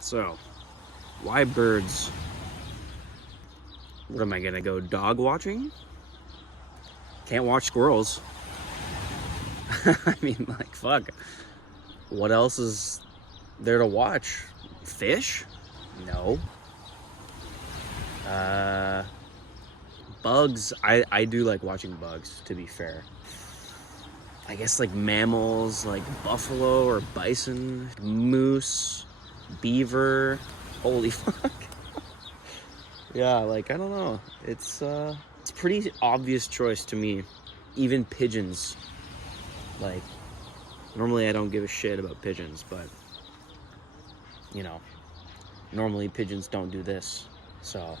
So, why birds? What am I gonna go dog watching? Can't watch squirrels. I mean, like, fuck. What else is there to watch? Fish? No. Bugs. I do like watching bugs, to be fair. I guess like mammals, like buffalo or bison, moose, beaver. Holy fuck. Yeah, like, I don't know. It's a pretty obvious choice to me. Even pigeons. Like, normally I don't give a shit about pigeons, but, you know, normally pigeons don't do this. So,